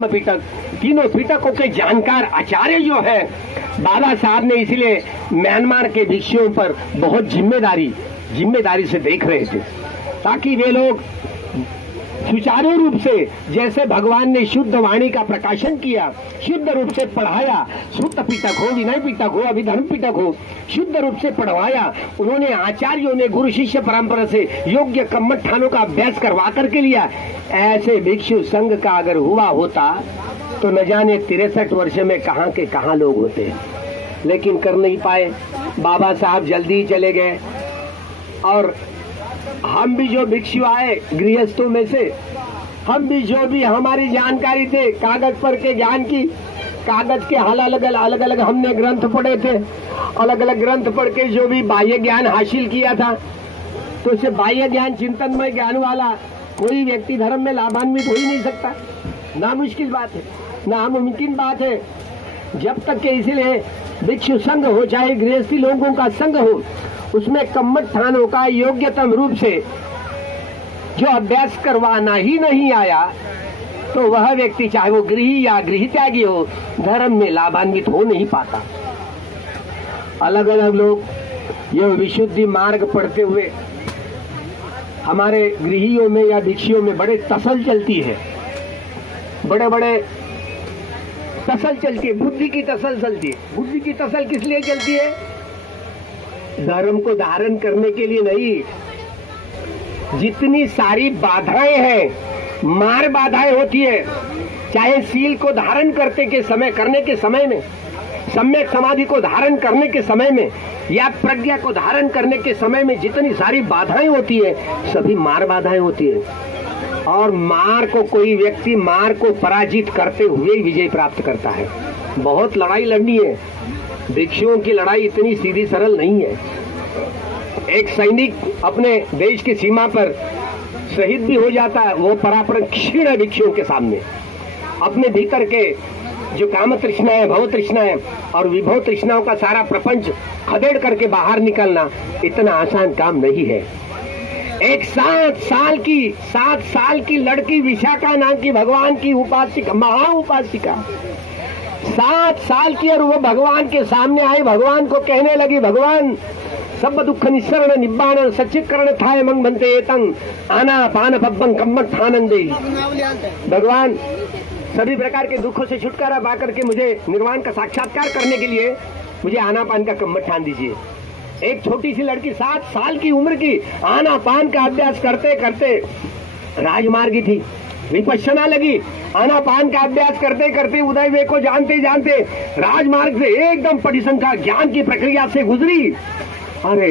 पिटक, तीनों पिटकों के जानकार आचार्य जो है बाबा साहब ने इसलिए म्यांमार के भिक्षुओं पर बहुत जिम्मेदारी से देख रहे थे, ताकि वे लोग सुचारू रूप से, जैसे भगवान ने शुद्ध वाणी का प्रकाशन किया, शुद्ध रूप से पढ़ाया, शुद्ध पिटक हो, विनय पिटक हो, अभिधर्म पिटक हो, शुद्ध रूप से पढ़वाया। उन्होंने आचार्यों ने गुरु शिष्य परंपरा से योग्य कम्मठानों का अभ्यास करवा करके लिया। ऐसे भिक्षु संघ का अगर हुआ होता तो न जाने 63 वर्ष में कहां के कहां लोग होते, लेकिन कर नहीं पाए। बाबा साहब जल्दी ही चले गए और हम भी जो भिक्षु आए गृहस्थों में से, हम भी जो भी हमारी जानकारी थे कागज पर के ज्ञान की, कागज के अलग अलग हमने ग्रंथ पढ़े थे, अलग अलग ग्रंथ पढ़ के जो भी बाह्य ज्ञान हासिल किया था, तो उसे बाह्य ज्ञान चिंतनमय ज्ञान वाला कोई व्यक्ति धर्म में लाभान्वित हो ही नहीं सकता। नामुश्किल बात है, नामुमकिन बात है। जब तक के इसलिए भिक्षु संघ हो, चाहे गृहस्थी लोगों का संघ हो, उसमें कम्मठानों का योग्यतम रूप से जो अभ्यास करवाना ही नहीं आया, तो वह व्यक्ति चाहे वो गृही या गृह त्यागी हो, धर्म में लाभान्वित हो नहीं पाता। अलग अलग लोग यह विशुद्धि मार्ग पढ़ते हुए हमारे गृहियों में या भिक्षुओं में बड़े तसल चलती है, बड़े तसल चलती है, बुद्धि की तसल चलती है। बुद्धि की तसल किस लिए चलती है? धर्म को धारण करने के लिए नहीं। जितनी सारी बाधाएं हैं, मार बाधाएं होती है, चाहे सील को धारण करने के समय में, सम्यक समाधि को धारण करने के समय में, या प्रज्ञा को धारण करने के समय में जितनी सारी बाधाएं होती है, सभी मार बाधाएं होती है। और मार को कोई व्यक्ति मार को पराजित करते हुए विजय प्राप्त करता है। बहुत लड़ाई लड़नी है। भिक्षुओं की लड़ाई इतनी सीधी सरल नहीं है। एक सैनिक अपने देश की सीमा पर शहीद भी हो जाता है, वो परापरण क्षीण है भिक्षुओं के सामने। अपने भीतर के जो काम तृष्णा है, भव तृष्णा है और विभव तृष्णाओं का सारा प्रपंच खदेड़ करके बाहर निकलना इतना आसान काम नहीं है। एक 7 साल की लड़की विशाखा नाम की भगवान की उपासिका, महा उपासिका, 7 साल की, और वो भगवान के सामने आई, भगवान को कहने लगी, भगवान सब दुख निस्सरण निब्बाण सच्चिकरण थाय मंग बनते एतंग आना पान पब्बं कम्मठानंदे। भगवान सभी प्रकार के दुखों से छुटकारा पा करके मुझे निर्वाण का साक्षात्कार करने के लिए मुझे आनापान का कम्मठान दीजिए। एक छोटी सी लड़की 7 साल की उम्र की आनापान का अभ्यास करते करते राजमार्गी थी, विपश्यना लगी। आनापान का अभ्यास करते करते उदय वे को जानते जानते राजमार्ग से एकदम परिसंख्या ज्ञान की प्रक्रिया से गुजरी। अरे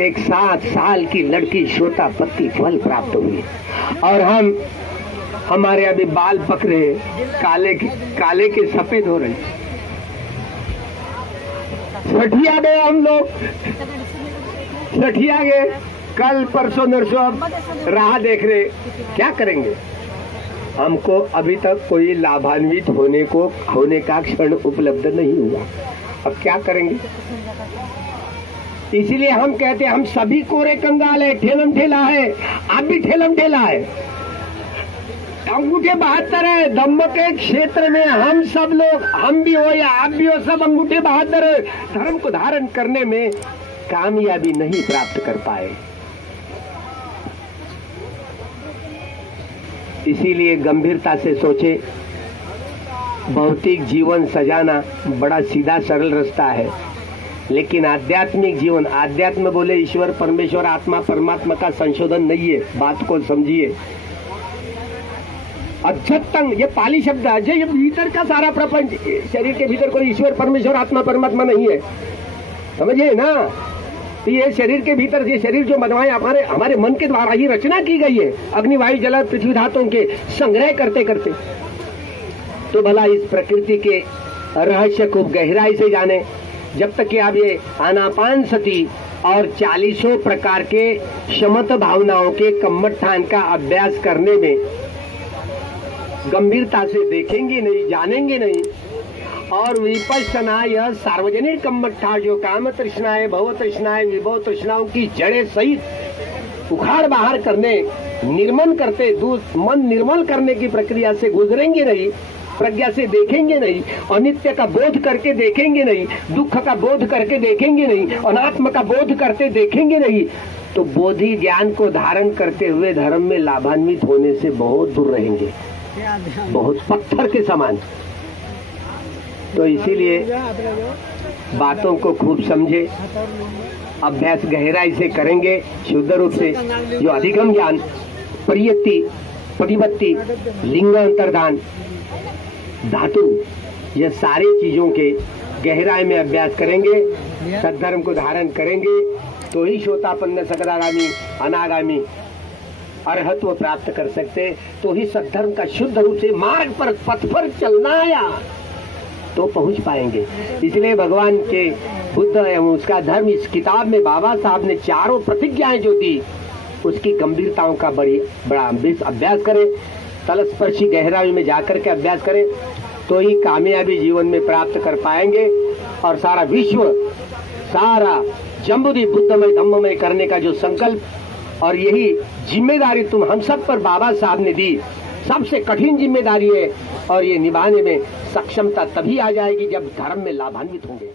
एक 7 साल की लड़की श्रोतापत्ति फल प्राप्त हुई, और हमारे अभी बाल पक रहे, काले के सफेद हो रहे। सठिया गए हम लोग, सठिया गए, कल परसों नरसों अब राह देख रहे। क्या करेंगे? हमको अभी तक कोई लाभान्वित होने का क्षण उपलब्ध नहीं हुआ। अब क्या करेंगे? इसीलिए हम कहते हैं हम सभी कोरे कंगाल है, ठेलम ठेला है। आप भी ठेलम ठेला है, अंगूठे 72 है। धम्म के क्षेत्र में हम सब लोग, हम भी हो या आप भी हो, सब अंगूठे 72 है। धर्म को धारण करने में कामयाबी नहीं प्राप्त कर पाए। इसीलिए गंभीरता से सोचे। भौतिक जीवन सजाना बड़ा सीधा सरल रास्ता है, लेकिन आध्यात्मिक जीवन, आध्यात्म बोले ईश्वर परमेश्वर आत्मा परमात्मा का संशोधन नहीं है। बात को समझिए। अध्यत्तंग ये पाली शब्द है, ये भीतर का सारा प्रपंच, शरीर के भीतर कोई ईश्वर परमेश्वर आत्मा परमात्मा नहीं है, समझिए ना। तो ये शरीर के भीतर, ये शरीर जो मदवाएं हमारे मन के द्वारा ही रचना की गई है, अग्नि वायु जल पृथ्वी धातुओं के संग्रह करते करते। तो भला इस प्रकृति के रहस्य को गहराई से जाने। जब तक कि आप ये आनापान सती और 40 प्रकार के शमत भावनाओं के कम्मठान का अभ्यास करने में गंभीरता से देखेंगे नहीं, जानेंगे नहीं, और विपश्यना यह सार्वजनिक कम्मठा जो काम तृष्णाएं, भव तृष्णाएं, विभव तृष्णाओं की जड़ें सहित उखाड़ बाहर करने, निर्मल करते, मन निर्मल करने की प्रक्रिया से गुजरेंगे नहीं, प्रज्ञा से देखेंगे नहीं, अनित्य का बोध करके देखेंगे नहीं, दुख का बोध करके देखेंगे नहीं, अनात्म का बोध करते देखेंगे नहीं, तो बोधि ज्ञान को धारण करते हुए धर्म में लाभान्वित होने से बहुत दूर रहेंगे, बहुत पत्थर के समान। तो इसीलिए बातों को खूब समझे, अभ्यास गहराई से करेंगे, शुद्ध रूप से जो अधिगम ज्ञान, परियत्ति, प्रतिपत्ति, लिंग अंतर्धान, धातु, ये सारी चीजों के गहराई में अभ्यास करेंगे, सद्धर्म को धारण करेंगे, तो ही शोतापन्न सकदागामी अनागामी अरहत्व प्राप्त कर सकते, तो ही सद्धर्म का शुद्ध रूप से मार्ग पर, पथ पर चलना आया तो पहुंच पाएंगे। इसलिए भगवान के बुद्ध एवं उसका धर्म, इस किताब में बाबा साहब ने चारों प्रतिज्ञाएं जो दी, उसकी गंभीरताओं का बड़ा अभ्यास करें, तलस्पर्शी गहराई में जाकर के अभ्यास करें, तो ही कामयाबी जीवन में प्राप्त कर पाएंगे और सारा विश्व, सारा जम्बुदी बुद्धमय धम्ममय करने का जो संकल्प और यही जिम्मेदारी तुम हम सब पर बाबा साहब ने दी, सबसे कठिन जिम्मेदारी है और ये निभाने में सक्षमता तभी आ जाएगी जब धर्म में लाभान्वित होंगे।